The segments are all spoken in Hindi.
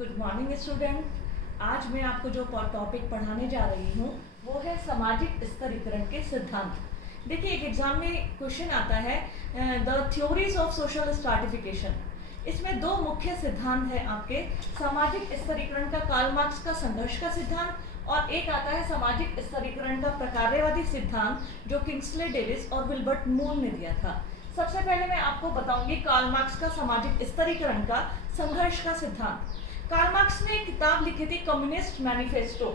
Good morning student. आज मैं आपको जो टॉपिक पढ़ाने जा रही हूँ वो है सामाजिक स्तरीकरण के सिद्धांत। देखिए, एक एग्जाम में क्वेश्चन आता है the theories of social stratification. इसमें दो मुख्य सिद्धांत है आपके, सामाजिक स्तरीकरण का कार्ल मार्क्स का संघर्ष का सिद्धांत और एक आता है सामाजिक स्तरीकरण का प्रकार्यवादी सिद्धांत जो किंग्सले डेविस और विल्बर्ट मून ने दिया था। सबसे पहले मैं आपको बताऊंगी कार्ल मार्क्स का सामाजिक स्तरीकरण का संघर्ष का सिद्धांत। कार्ल मार्क्स ने एक किताब लिखी थी कम्युनिस्ट मैनिफेस्टो।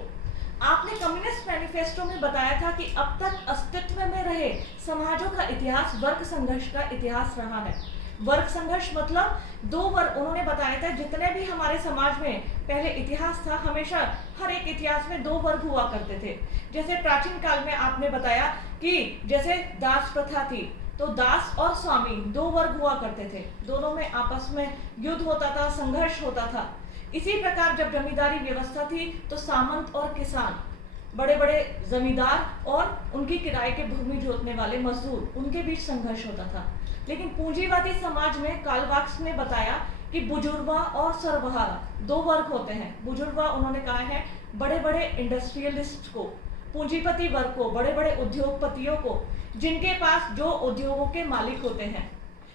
आपने कम्युनिस्ट मैनिफेस्टो में बताया था कि अब तक अस्तित्व में रहे समाजों का इतिहास वर्ग संघर्ष का इतिहास रहा है। वर्ग संघर्ष मतलब दो वर्ग, उन्होंने बताया था जितने भी हमारे समाज में पहले इतिहास था, हमेशा हर एक इतिहास में दो वर्ग हुआ करते थे। जैसे प्राचीन काल में आपने बताया कि जैसे दास प्रथा थी तो दास और स्वामी दो वर्ग हुआ करते थे, दोनों में आपस में युद्ध होता था, संघर्ष होता था। इसी प्रकार जब जमींदारी व्यवस्था थी तो सामंत और किसान, बड़े बड़े जमींदार और उनकी किराए के भूमि जोतने वाले मजदूर, उनके बीच संघर्ष होता था। लेकिन पूंजीवादी समाज में कार्ल मार्क्स ने बताया कि बुजुर्गा और सर्वहारा दो वर्ग होते हैं। बुजुर्गा उन्होंने कहा है बड़े बड़े इंडस्ट्रियलिस्ट को, पूंजीपति वर्ग को, बड़े बड़े उद्योगपतियों को, जिनके पास जो उद्योगों के मालिक होते हैं,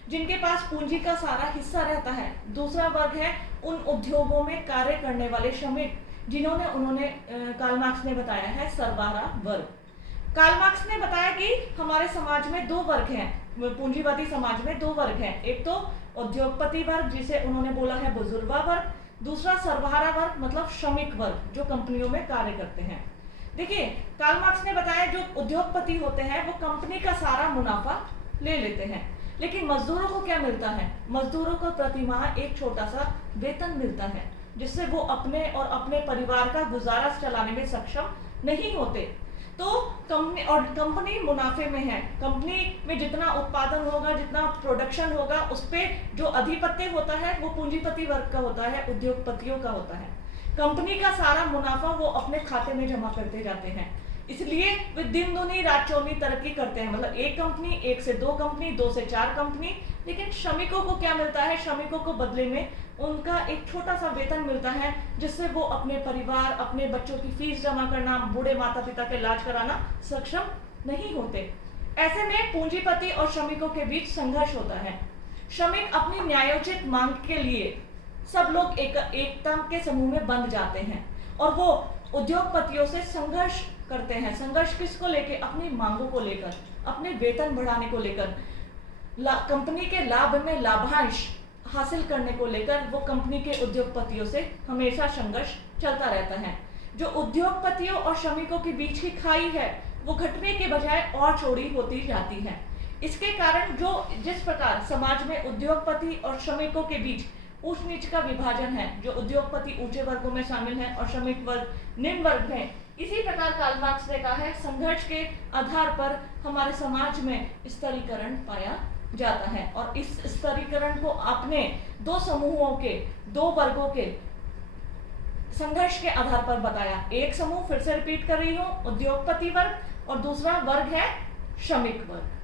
जिनके पास पूंजी का सारा हिस्सा रहता है। दूसरा वर्ग है उन उद्योगों में कार्य करने वाले श्रमिक, जिन्होंने उन्होंने कार्ल मार्क्स ने बताया है सर्वहारा वर्ग। कार्ल मार्क्स ने बताया कि हमारे समाज में दो वर्ग हैं, पूंजीवादी समाज में दो वर्ग हैं। एक तो उद्योगपति वर्ग जिसे उन्होंने बोला है बुजुर्गा वर्ग, दूसरा सर्वहारा वर्ग मतलब श्रमिक वर्ग जो कंपनियों में कार्य करते हैं। देखिए, कार्ल मार्क्स ने बताया जो उद्योगपति होते हैं वो कंपनी का सारा मुनाफा ले लेते हैं, लेकिन मजदूरों को क्या मिलता है? मजदूरों को प्रतिमाह एक छोटा सा वेतन मिलता है जिससे वो अपने और अपने परिवार का गुजारा चलाने में सक्षम नहीं होते। तो कंपनी मुनाफे में है, कंपनी में जितना उत्पादन होगा, जितना प्रोडक्शन होगा, उस पर जो अधिपत्य होता है वो पूंजीपति वर्ग का होता है, उद्योगपतियों का होता है। कंपनी का सारा मुनाफा वो अपने खाते में जमा करते जाते हैं, इसलिए वे दिन दुनी रात चौनी तरक्की करते हैं। मतलब एक कंपनी, एक से दो कंपनी, दो से चार कंपनी। लेकिन श्रमिकों को क्या मिलता है? श्रमिकों को बदले में उनका एक छोटा सा वेतन मिलता है जिससे वो अपने परिवार, अपने बच्चों की फीस जमा करना, बूढ़े माता पिता के इलाज कराना सक्षम नहीं होते। ऐसे में पूंजीपति और श्रमिकों के बीच संघर्ष होता है। श्रमिक अपनी न्यायोचित मांग के लिए सब लोग एकता के समूह में बंध जाते हैं और वो उद्योगपतियों से संघर्ष करते हैं। संघर्ष किसको लेके? अपनी मांगों को लेकर, अपने वेतन बढ़ाने को लेकर, कंपनी के लाभ में लाभांश हासिल करने को लेकर वो कंपनी के उद्योगपतियों से हमेशा संघर्ष चलता रहता है। जो उद्योगपतियों और श्रमिकों के बीच की खाई है वो घटने के बजाय और चौड़ी होती जाती है। इसके कारण जो जिस प्रकार समाज में उद्योगपति और श्रमिकों के बीच ऊंच नीच का विभाजन है, जो उद्योगपति ऊंचे वर्गों में शामिल हैं और श्रमिक वर्ग निम्न वर्ग में, इसी प्रकार कार्ल मार्क्स ने कहा है संघर्ष के आधार पर हमारे समाज में स्तरीकरण पाया जाता है। और इस स्तरीकरण को आपने दो समूहों के, दो वर्गों के संघर्ष के आधार पर बताया। एक समूह फिर से रिपीट कर रही हूं, उद्योगपति वर्ग, और दूसरा वर्ग है श्रमिक वर्ग।